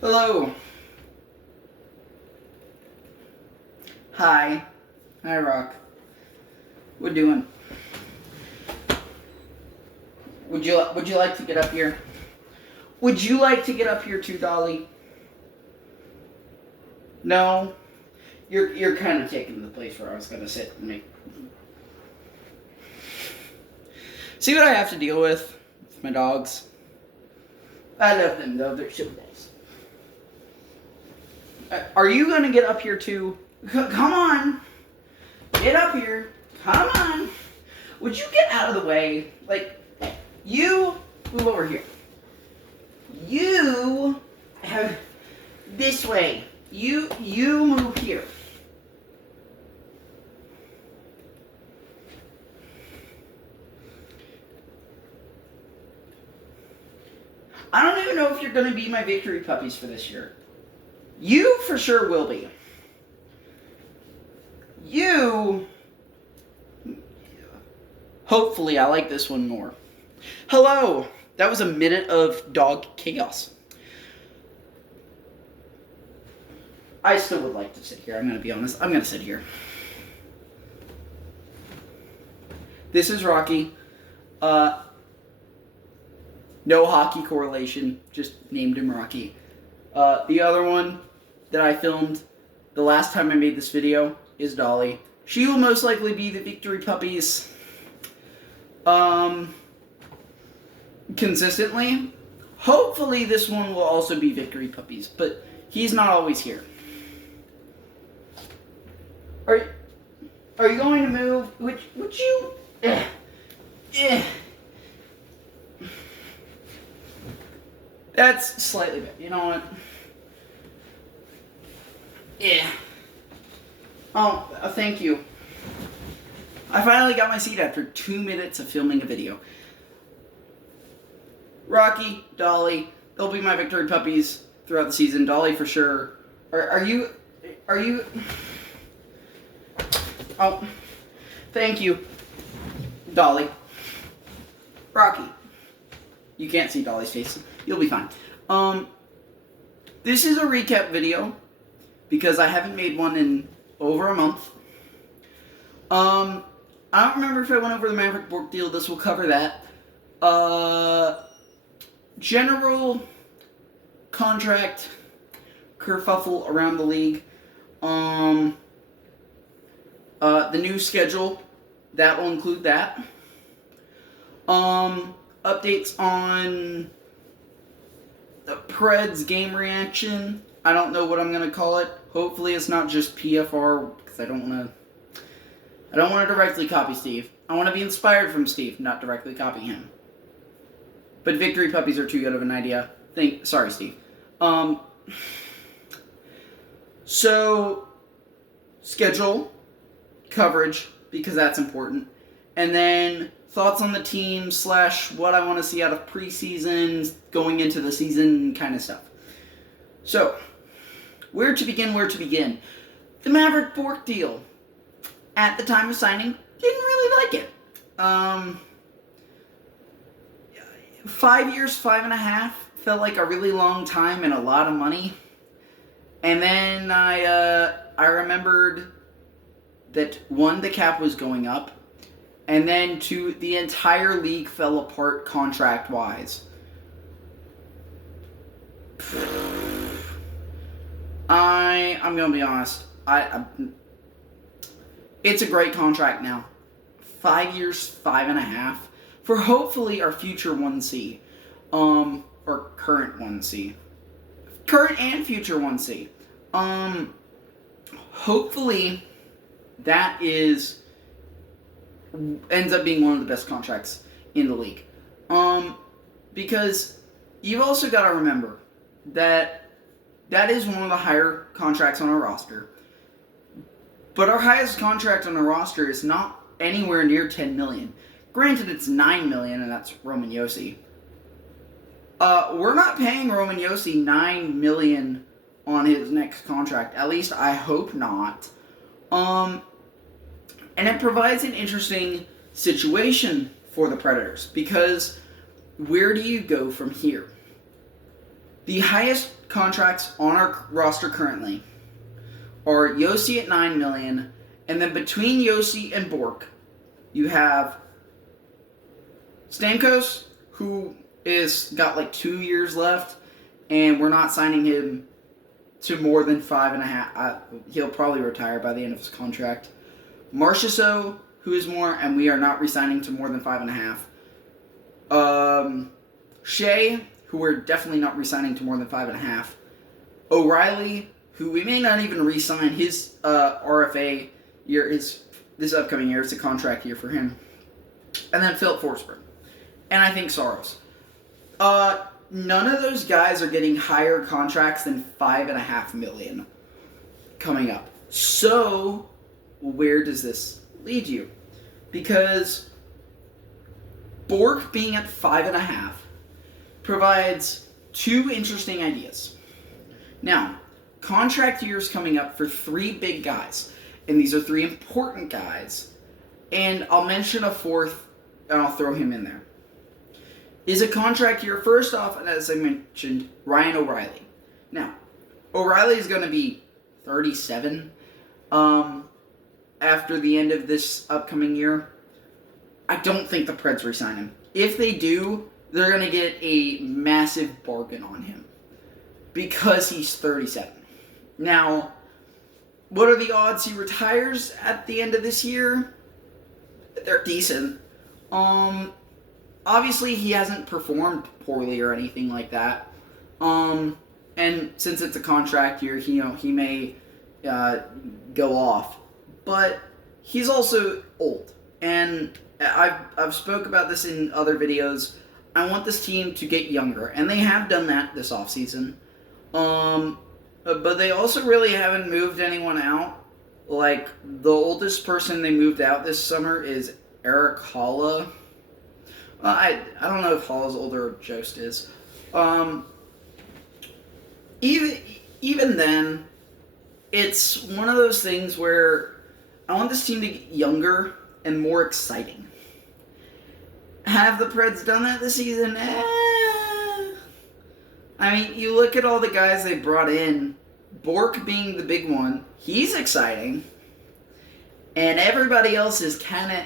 Hello. Hi. Hi, Rock. What doing? Would you like to get up here? Would you like to get up here too, Dolly? No? You're kind of taking the place where I was going to sit and make... See what I have to deal with my dogs? I love them, though. They're so nice. Are you going to get up here too? Come on. Get up here. Come on. Would you get out of the way? Like, you move over here. You have this way. You move here. I don't even know if you're going to be my victory puppies for this year. You for sure will be. You... Hopefully, I like this one more. Hello! That was a minute of dog chaos. I still would like to sit here, I'm going to be honest. I'm going to sit here. This is Rocky. No hockey correlation, just named him Rocky. The other one that I filmed the last time I made this video is Dolly. She will most likely be the victory puppies consistently. Hopefully this one will also be victory puppies, but he's not always here. Are you going to move? Would you? That's slightly better. You know what? Yeah. Oh, thank you. I finally got my seat after 2 minutes of filming a video. Rocky, Dolly, they'll be my victory puppies throughout the season. Dolly for sure. Are you... Oh, thank you, Dolly. Rocky. You can't see Dolly's face. You'll be fine. This is a recap video because I haven't made one in over a month. I don't remember if I went over the Maverick Bork deal. This will cover that. General contract kerfuffle around the league. The new schedule, that will include that. Updates on the Preds game reaction. I don't know what I'm gonna call it. Hopefully it's not just PFR, because I don't want to directly copy Steve. I want to be inspired from Steve, not directly copy him. But victory puppies are too good of an idea. Sorry, Steve. So schedule, coverage, because that's important, and then thoughts on the team / what I want to see out of preseason, going into the season kind of stuff. So, where to begin? The Maverick Bork deal. At the time of signing, didn't really like it. 5 years, 5.5, felt like a really long time and a lot of money. And then I remembered that 1, the cap was going up, and then 2, the entire league fell apart contract-wise. I'm gonna be honest. It's a great contract now. 5 years, 5.5, for hopefully our future 1C, or current 1C, current and future 1C. Hopefully that ends up being one of the best contracts in the league. Because you've also got to remember that is one of the higher contracts on our roster. But our highest contract on our roster is not anywhere near 10 million. Granted, it's 9 million, and that's Roman Josi. We're not paying Roman Josi 9 million on his next contract. At least I hope not. And it provides an interesting situation for the Predators, because where do you go from here? The highest contracts on our roster currently are Yossi at $9 million, and then between Yossi and Bork, you have Stamkos, who is got like 2 years left, and we're not signing him to more than 5.5. He'll probably retire by the end of his contract. Marchessault, who is more, and we are not re-signing to more than 5.5. Shea, who we're definitely not re-signing to more than 5.5. O'Reilly, who we may not even re-sign. His RFA year is this upcoming year. It's a contract year for him. And then Philip Forsberg. And I think Soros. None of those guys are getting higher contracts than $5.5 million coming up. So, where does this lead you? Because Bork being at 5.5 provides two interesting ideas. Now, contract years coming up for three big guys, and these are three important guys, and I'll mention a fourth, and I'll throw him in there. Is a contract year, first off, and as I mentioned, Ryan O'Reilly. Now, O'Reilly is going to be 37 after the end of this upcoming year. I don't think the Preds re-sign him. If they do, they're going to get a massive bargain on him because he's 37. Now, what are the odds he retires at the end of this year? They're decent. Obviously, he hasn't performed poorly or anything like that. And since it's a contract year, he may go off. But he's also old. And I've spoke about this in other videos. I want this team to get younger. And they have done that this offseason. But they also really haven't moved anyone out. Like, the oldest person they moved out this summer is Eric Holla. I don't know if Hall's older or Jost is. Even then, it's one of those things where I want this team to get younger and more exciting. Have the Preds done that this season? I mean, you look at all the guys they brought in, Bork being the big one, he's exciting. And everybody else is kind of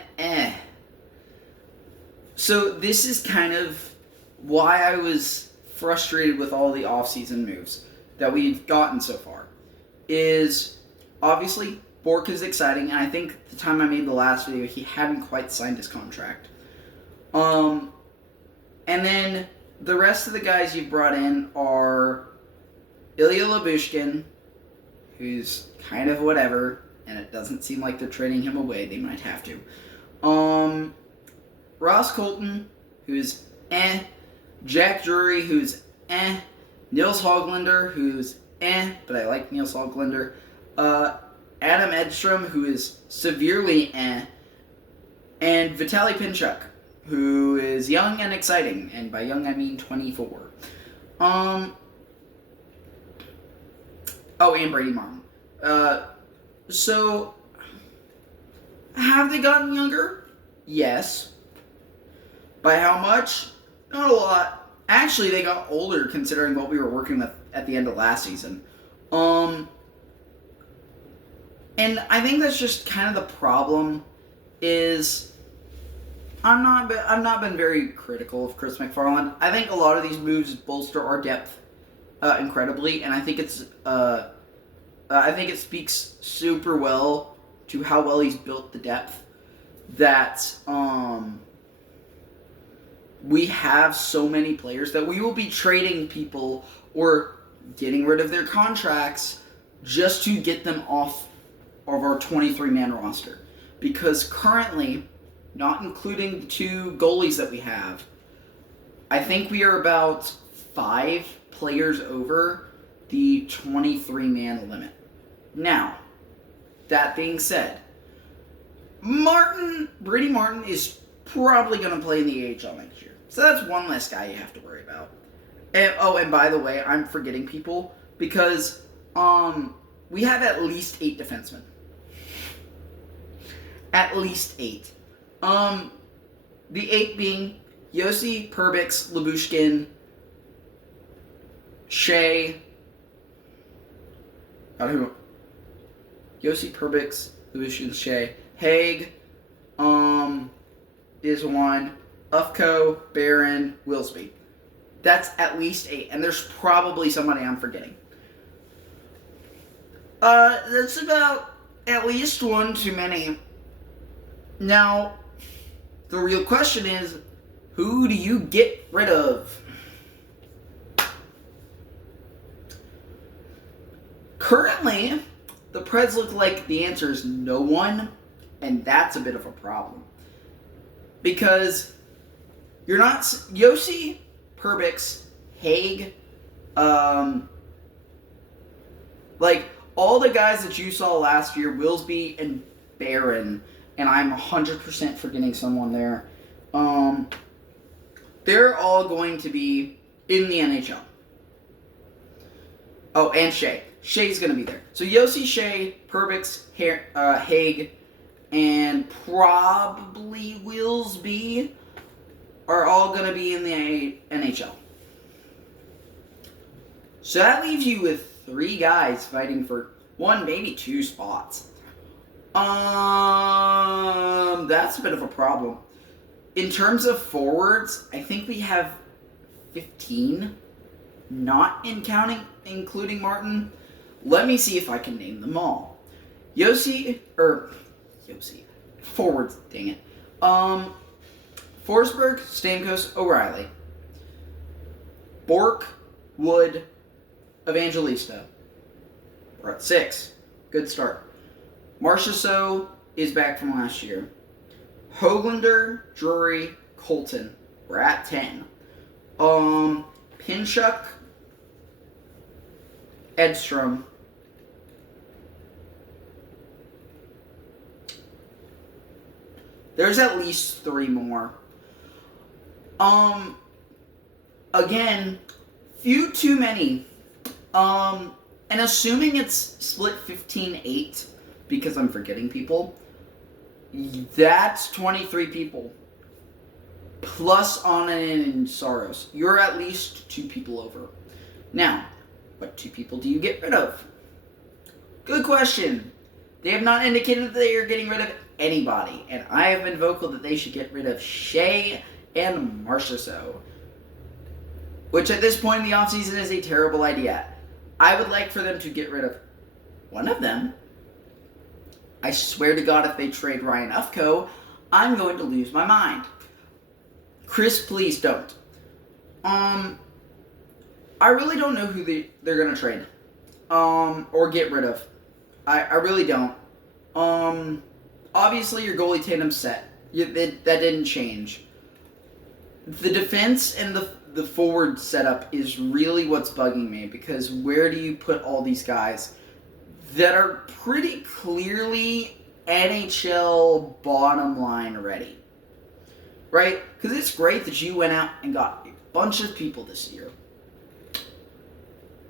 So this is kind of why I was frustrated with all the offseason moves that we've gotten so far. Is obviously Bork is exciting, and I think the time I made the last video, he hadn't quite signed his contract. And then the rest of the guys you've brought in are Ilya Lyubushkin, who's kind of whatever, and it doesn't seem like they're trading him away. They might have to. Ross Colton, who's Jack Drury, who's Nils Höglander, who's but I like Nils Höglander. Adam Edstrom, who is severely and Vitaly Pinchuk, who is young and exciting, and by young I mean 24. And Brady Martin. So, have they gotten younger? Yes. By how much? Not a lot. Actually, they got older considering what we were working with at the end of last season. And I think that's just kind of the problem is I've not been very critical of Chris MacFarland. I think a lot of these moves bolster our depth incredibly, and I think it speaks super well to how well he's built the depth that we have so many players that we will be trading people or getting rid of their contracts just to get them off of our 23-man roster. Because currently, not including the two goalies that we have, I think we are about 5 players over the 23-man limit. Now, that being said, Brady Martin is probably going to play in the AHL next year. So that's one less guy you have to worry about. And by the way, I'm forgetting people because we have at least 8 defensemen. At least 8. The 8 being Yossi, Perbix, Lyubushkin, Shea. Who? Yossi Perbix, Lucian Shea. Haig is one. Ufko, Barron, Willsby. That's at least 8. And there's probably somebody I'm forgetting. That's about at least one too many. Now, the real question is, who do you get rid of? Currently, the Preds look like the answer is no one, and that's a bit of a problem. Because you're not... Yossi, Perbix, Haig, like, all the guys that you saw last year, Willsby and Barron, and I'm 100% forgetting someone there, they're all going to be in the NHL. Oh, and Shea. Shea's going to be there. So Yossi, Shea, Perbix, Haig, and probably Willsby are all going to be in the NHL. So that leaves you with 3 guys fighting for 1, maybe 2 spots. That's a bit of a problem. In terms of forwards, I think we have 15, not including Martin. Let me see if I can name them all. Yossi, forwards, dang it. Forsberg, Stamkos, O'Reilly. Bork, Wood, Evangelista. We're at 6. Good start. Marchessault is back from last year. Höglander, Drury, Colton. We're at 10. Pinchuk, Edstrom. There's at least 3 more. Again, few too many. And assuming it's split 15-8, because I'm forgetting people, that's 23 people. Plus Onanen and Saros. You're at least 2 people over. Now, what 2 people do you get rid of? Good question. They have not indicated that they are getting rid of anybody, and I have been vocal that they should get rid of Shea and Marchessault, which at this point in the offseason is a terrible idea. I would like for them to get rid of one of them. I swear to God, if they trade Ryan Ufko, I'm going to lose my mind. Chris, please don't. I really don't know who they're going to trade or get rid of. I really don't. Obviously, your goalie tandem's set. That didn't change. The defense and the forward setup is really what's bugging me, because where do you put all these guys that are pretty clearly NHL bottom line ready? Right? Because it's great that you went out and got a bunch of people this year.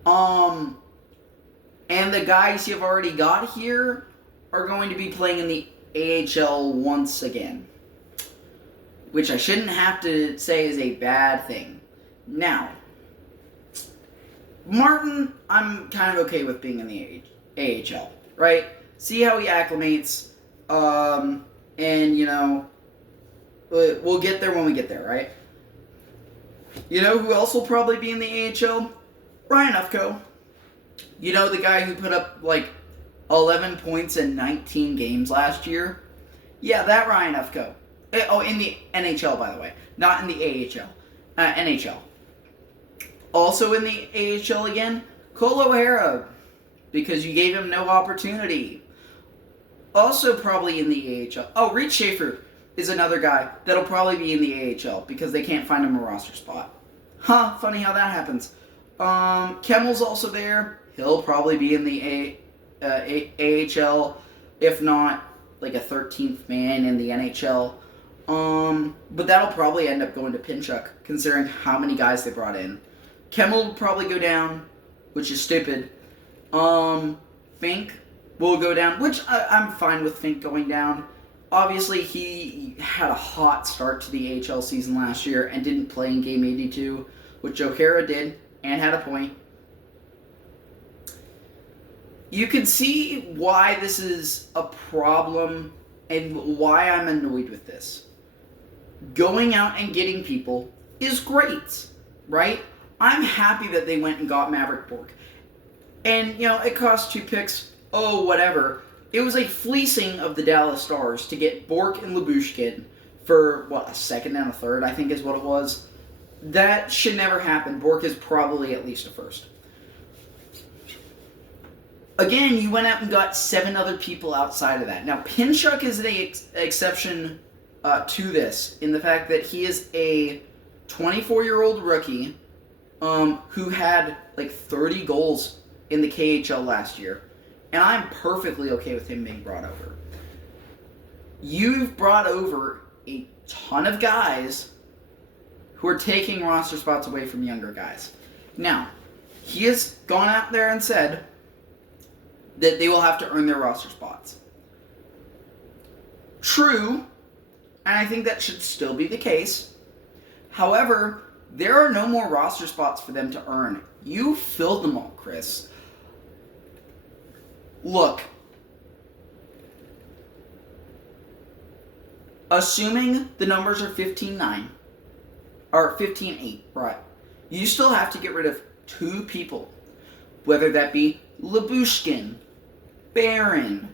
And the guys you've already got here are going to be playing in the AHL once again, which I shouldn't have to say is a bad thing. Now, Martin, I'm kind of okay with being in the AHL, right? See how he acclimates, and, you know, we'll get there when we get there, right? You know who else will probably be in the AHL? Ryan Ufko. You know, the guy who put up, 11 points in 19 games last year? Yeah, that Ryan Ufko. In the NHL, by the way. Not in the AHL. NHL. Also in the AHL again, Cole O'Hara. Because you gave him no opportunity. Also probably in the AHL. Oh, Reed Schaefer is another guy that'll probably be in the AHL because they can't find him a roster spot. Huh, funny how that happens. Kemmel's also there. He'll probably be in the AHL, if not a 13th man in the NHL. But that'll probably end up going to Pinchuk, considering how many guys they brought in. Kemmel will probably go down, which is stupid. Fink will go down, which I'm fine with Fink going down. Obviously, he had a hot start to the AHL season last year and didn't play in Game 82, which O'Hara did and had a point. you can see why this is a problem and why I'm annoyed with this. Going out and getting people is great, right? I'm happy that they went and got Maverick Bork. And, it cost 2 picks, whatever. It was a fleecing of the Dallas Stars to get Bork and Lyubushkin for, a second and a third, I think is what it was. That should never happen. Bork is probably at least a first. Again, you went out and got 7 other people outside of that. Now, Pinchuk is the exception to this, in the fact that he is a 24-year-old rookie who had 30 goals in the KHL last year. And I'm perfectly okay with him being brought over. You've brought over a ton of guys who are taking roster spots away from younger guys. Now, he has gone out there and said that they will have to earn their roster spots. True, and I think that should still be the case. However, there are no more roster spots for them to earn. You filled them all, Chris. Look, assuming the numbers are 15-9, or 15-8, right, you still have to get rid of 2 people, whether that be Lyubushkin, Barron,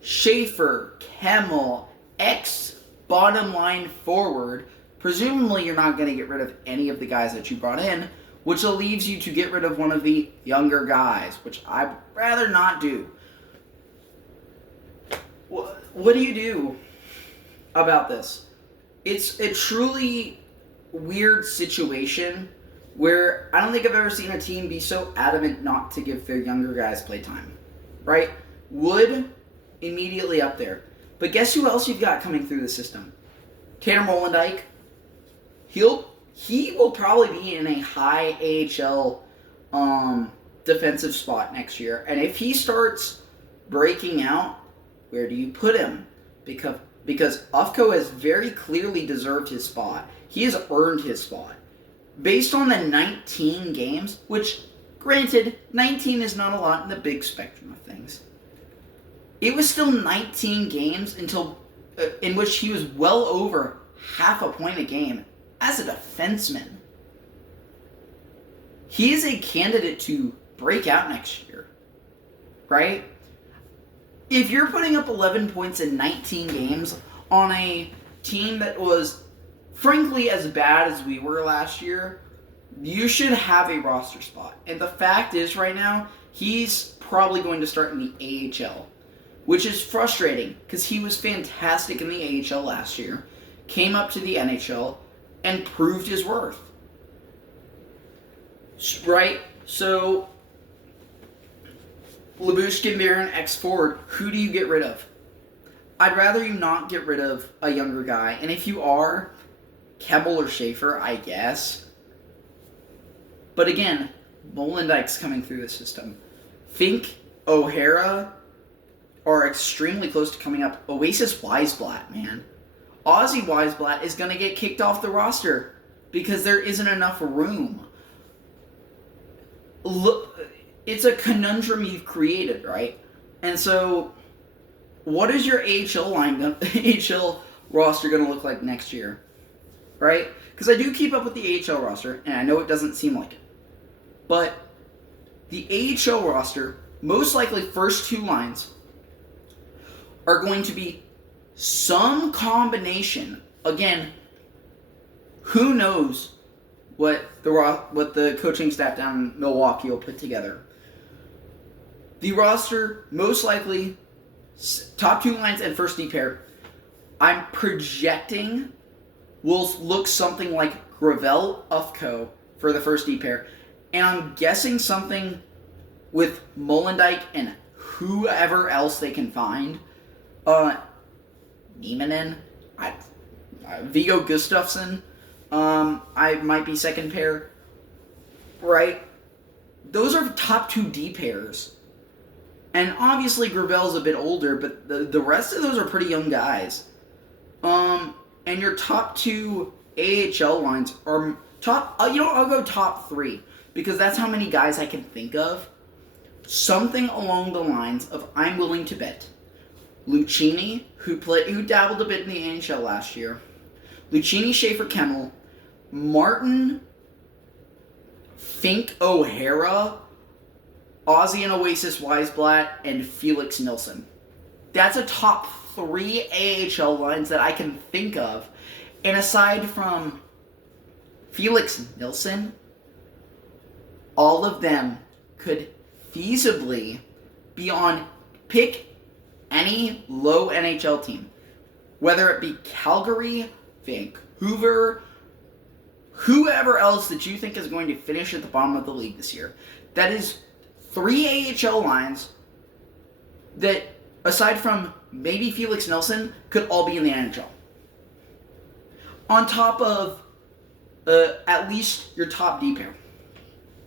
Schaefer, Kemmel, bottom line forward. Presumably you're not going to get rid of any of the guys that you brought in, which leaves you to get rid of one of the younger guys, which I'd rather not do. What do you do about this? It's a truly weird situation where I don't think I've ever seen a team be so adamant not to give their younger guys playtime. Right? Wood, immediately up there. But guess who else you've got coming through the system? Tanner Molendyk. He will probably be in a high AHL defensive spot next year. And if he starts breaking out, where do you put him? Because Ufko has very clearly deserved his spot. He has earned his spot. Based on the 19 games, which, granted, 19 is not a lot in the big spectrum of things. It was still 19 games in which he was well over half a point a game as a defenseman. He is a candidate to break out next year, right? If you're putting up 11 points in 19 games on a team that was, frankly, as bad as we were last year, you should have a roster spot. And the fact is, right now, he's probably going to start in the AHL, which is frustrating because he was fantastic in the AHL last year, came up to the NHL, and proved his worth. Right? So, Lyubushkin, Barron, X-forward, who do you get rid of? I'd rather you not get rid of a younger guy. And if you are, Kemmel or Schaefer, I guess. But again, Molendyk's coming through the system. Fink, O'Hara are extremely close to coming up. Oasis Weisblatt, man. Ozzy Weisblatt is going to get kicked off the roster because there isn't enough room. Look, it's a conundrum you've created, right? And so, what is your AHL roster going to look like next year? Right? Because I do keep up with the AHL roster, and I know it doesn't seem like it. But the AHL roster, most likely first 2 lines, are going to be some combination. Again, who knows what the coaching staff down in Milwaukee will put together. The roster, most likely, top 2 lines and first D pair, I'm projecting will look something like Gravel Ufko for the first D pair. And I'm guessing something with Molendyk and whoever else they can find. Niemanen, Viggo Gustafsson, I might be second pair, right? Those are top 2 D pairs. And obviously Gravel's a bit older, but the rest of those are pretty young guys. And your top 2 AHL lines are I'll go top 3, because that's how many guys I can think of. something along the lines of I'm willing to bet Lucchini, who dabbled a bit in the NHL last year, Lucchini, Schaefer, Kemmel, Martin, Fink, O'Hara, Ozzy and Oasis Weisblatt, and Felix Nilsson. That's a top 3 AHL lines that I can think of. And aside from Felix Nilsson, all of them could feasibly be on pick any low NHL team. Whether it be Calgary, Vancouver, whoever else that you think is going to finish at the bottom of the league this year. That is 3 AHL lines that, aside from maybe Felix Nilsson, could all be in the NHL. On top of at least your top D pair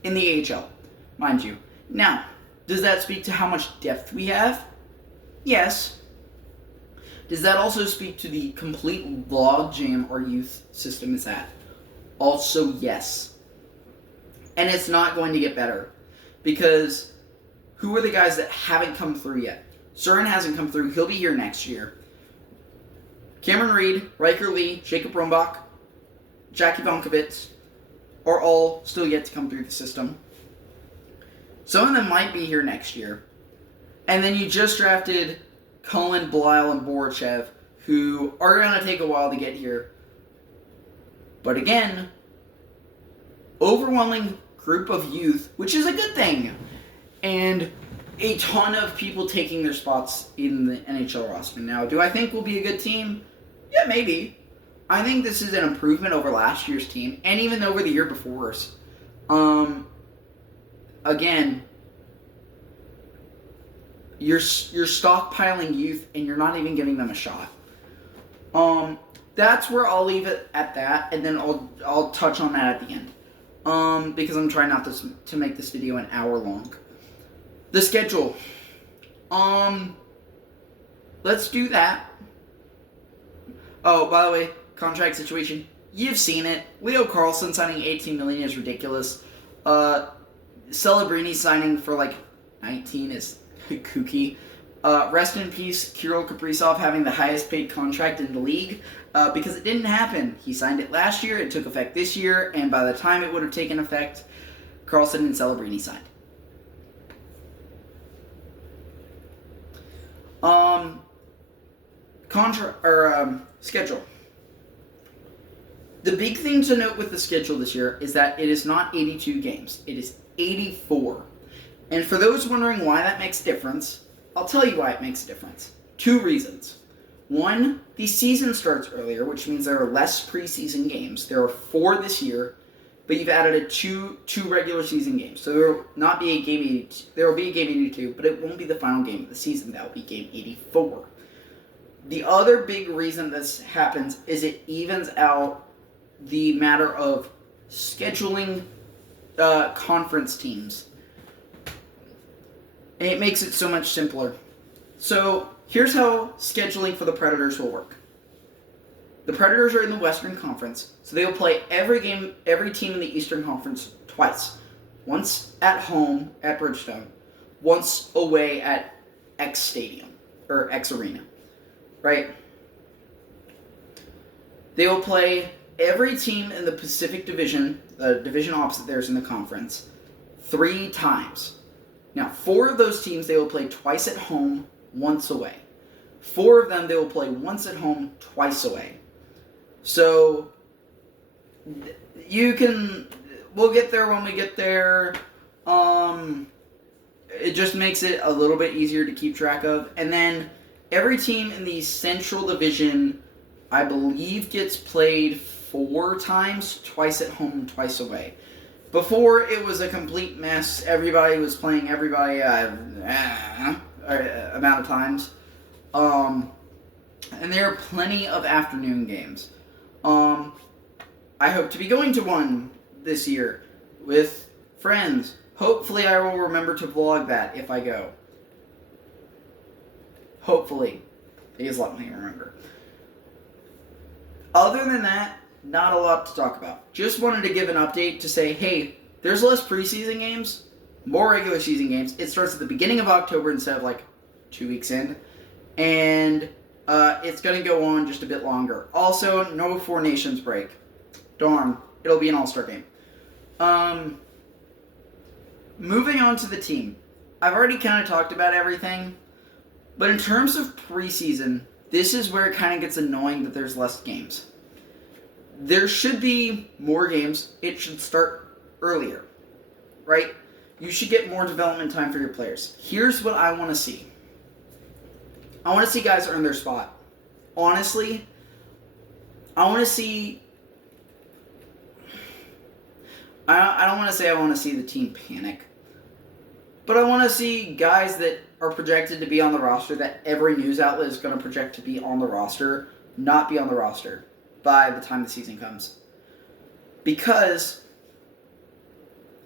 in the AHL, mind you. Now, does that speak to how much depth we have? Yes. Does that also speak to the complete logjam our youth system is at? Also, yes. And it's not going to get better. Because who are the guys that haven't come through yet? Surin hasn't come through. He'll be here next year. Cameron Reed, Riker Lee, Jacob Rumbach, Jackie Vonkovitz are all still yet to come through the system. Some of them might be here next year. And then you just drafted Cullen, Blyle, and Borichev, who are going to take a while to get here. But again, overwhelming group of youth, which is a good thing. And a ton of people taking their spots in the NHL roster. Now, do I think we'll be a good team? Yeah, maybe. I think this is an improvement over last year's team, and even over the year before's. Again, you're stockpiling youth, and you're not even giving them a shot. That's where I'll leave it at that, and then I'll touch on that at the end. Because I'm trying not to make this video an hour long. The schedule. Let's do that. Oh, by the way, contract situation. You've seen it. Leo Carlson signing $18 million is ridiculous. Celebrini signing for like 19 is kooky. Rest in peace, Kirill Kaprizov having the highest paid contract in the league because it didn't happen. He signed it last year, it took effect this year, and by the time it would have taken effect, Carlson and Celebrini signed. Schedule. The big thing to note with the schedule this year is that it is not 82 games. It is 84. And for those wondering why that makes a difference, I'll tell you why it makes a difference. 2 reasons. 1, the season starts earlier, which means there are less preseason games. There are 4 this year, but you've added two regular season games. So there will not be a game 82. There will be a game 82, but it won't be the final game of the season. That will be game 84. The other big reason this happens is it evens out the matter of scheduling conference teams. And it makes it so much simpler. So here's how scheduling for the Predators will work. The Predators are in the Western Conference, so they will play every team in the Eastern Conference twice. Once at home at Bridgestone, once away at X Stadium, or X Arena, right? They will play every team in the Pacific Division, the division opposite theirs in the conference, 3 times. Now, 4 of those teams they will play twice at home, once away. 4 of them they will play once at home, twice away. So, we'll get there when we get there. It just makes it a little bit easier to keep track of. And then, every team in the Central Division, I believe, gets played 4 times, twice at home, twice away. Before, it was a complete mess. Everybody was playing everybody amount of times. And there are plenty of afternoon games. I hope to be going to one this year with friends. Hopefully I will remember to vlog that if I go. Hopefully. Please let me remember. Other than that, not a lot to talk about. Just wanted to give an update to say, hey, there's less preseason games. more regular season games. It starts at the beginning of October instead of like 2 weeks in. And it's going to go on just a bit longer. Also, no Four Nations break. Darn. It'll be an all-star game. Moving on to the team. I've already kind of talked about everything. But in terms of preseason, this is where it kind of gets annoying that there's less games. There should be more games. It should start earlier. Right? You should get more development time for your players. Here's what I want to see. I want to see guys earn their spot. Honestly, I want to see... I don't want to say I want to see the team panic. But I want to see guys that are projected to be on the roster, that every news outlet is going to project to be on the roster, not be on the roster by the time the season comes. Because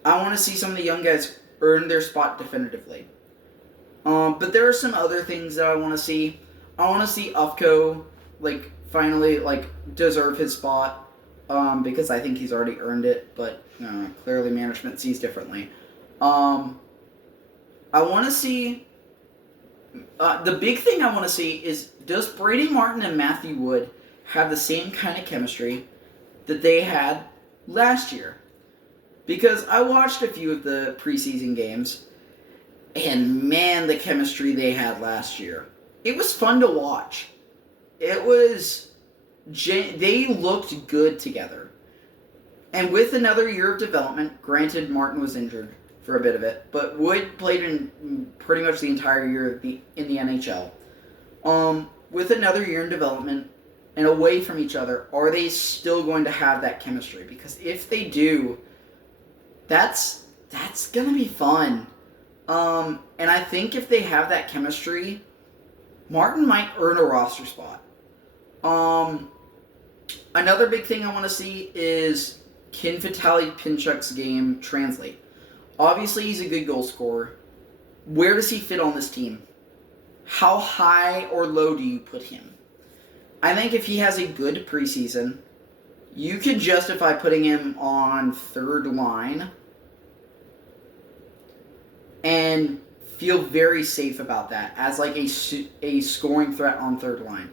I want to see some of the young guys earn their spot definitively. But there are some other things that I want to see. I want to see Ufko, finally, deserve his spot. Because I think he's already earned it. But clearly management sees differently. I want to see... the big thing I want to see is, does Brady Martin and Matthew Wood have the same kind of chemistry that they had last year? Because I watched a few of the preseason games, and man, the chemistry they had last year. It was fun to watch. It was... They looked good together. And with another year of development, granted Martin was injured for a bit of it, but Wood played in pretty much the entire year in the NHL. With another year in development and away from each other, are they still going to have that chemistry? Because if they do, that's going to be fun. And I think if they have that chemistry, Martin might earn a roster spot. Another big thing I want to see is, can Vitaly Pinchuk's game translate? Obviously, he's a good goal scorer. Where does he fit on this team? How high or low do you put him? I think if he has a good preseason, you can justify putting him on third line and feel very safe about that as a scoring threat on third line.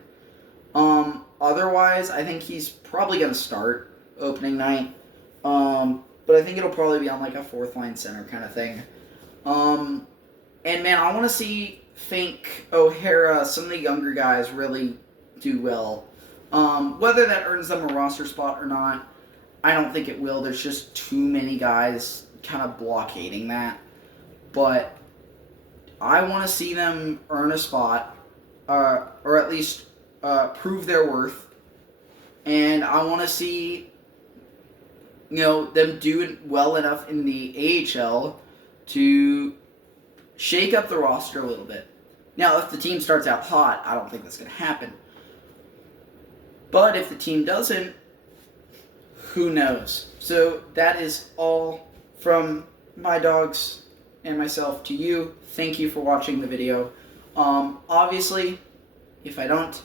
Otherwise, I think he's probably going to start opening night. But I think it'll probably be on a fourth line center kind of thing. And man, I want to see Fink, O'Hara, some of the younger guys really do well. Whether that earns them a roster spot or not, I don't think it will. There's just too many guys kind of blockading that. But I want to see them earn a spot, or at least prove their worth. And I want to see them do well enough in the AHL to shake up the roster a little bit. Now, if the team starts out hot, I don't think that's going to happen. But if the team doesn't, who knows? So that is all from my dogs and myself to you. Thank you for watching the video. Obviously, if I don't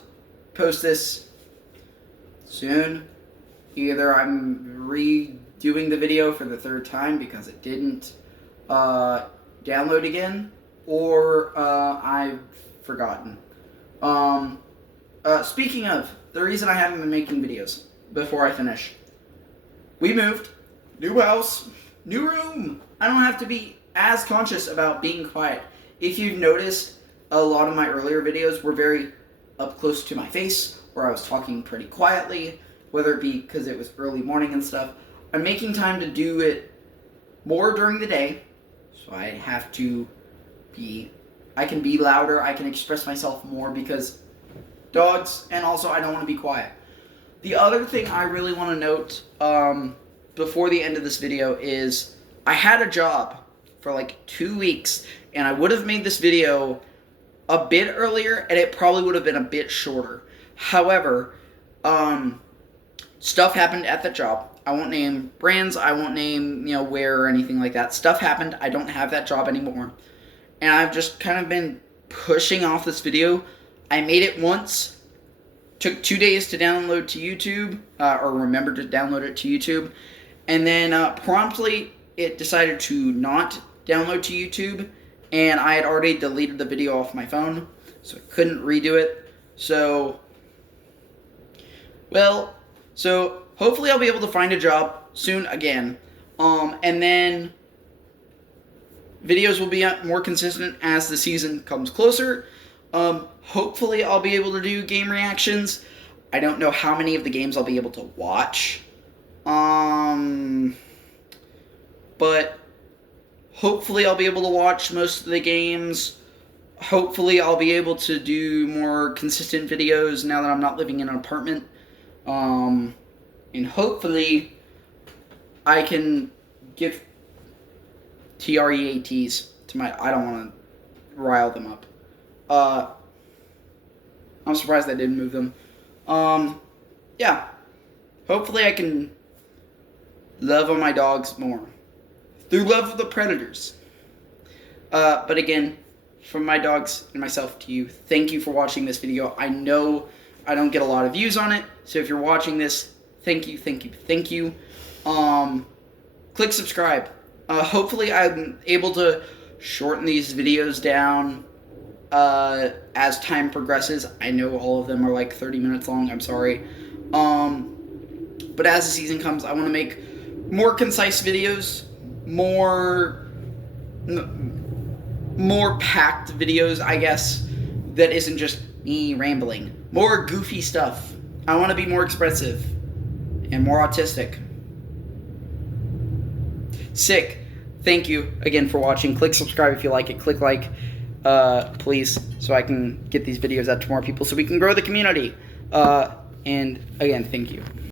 post this soon, either I'm redoing the video for the third time because it didn't download again, or I've forgotten. Speaking of, the reason I haven't been making videos before I finish. We moved. New house. New room. I don't have to be as conscious about being quiet. If you've noticed, a lot of my earlier videos were very up close to my face, where I was talking pretty quietly, whether it be because it was early morning and stuff. I'm making time to do it more during the day, so I have to I can be louder, I can express myself more because dogs, and also I don't want to be quiet. The other thing I really want to note before the end of this video is I had a job for 2 weeks, and I would have made this video a bit earlier, and it probably would have been a bit shorter. However, stuff happened at the job. I won't name brands, I won't name, where or anything like that. Stuff happened, I don't have that job anymore. And I've just kind of been pushing off this video. I made it once, took 2 days to download to YouTube, or remember to download it to YouTube, and then promptly it decided to not download to YouTube, and I had already deleted the video off my phone, so I couldn't redo it. So hopefully I'll be able to find a job soon again. And then videos will be more consistent as the season comes closer. Hopefully I'll be able to do game reactions. I don't know how many of the games I'll be able to watch. But hopefully I'll be able to watch most of the games. Hopefully I'll be able to do more consistent videos now that I'm not living in an apartment. And hopefully I can give TREATs to my... I don't want to rile them up. I'm surprised I didn't move them. Yeah. Hopefully I can love on my dogs more. Through love of the Predators. But again, from my dogs and myself to you, thank you for watching this video. I know I don't get a lot of views on it, so if you're watching this, thank you, thank you, thank you. Click subscribe. Hopefully I'm able to shorten these videos down as time progresses. I know all of them are like 30 minutes long, I'm sorry. But as the season comes, I want to make more concise videos, more packed videos, I guess, that isn't just me rambling. More goofy stuff. I want to be more expressive and more autistic. Sick. Thank you again for watching. Click subscribe if you like it. Click like, please, so I can get these videos out to more people so we can grow the community. And again, thank you.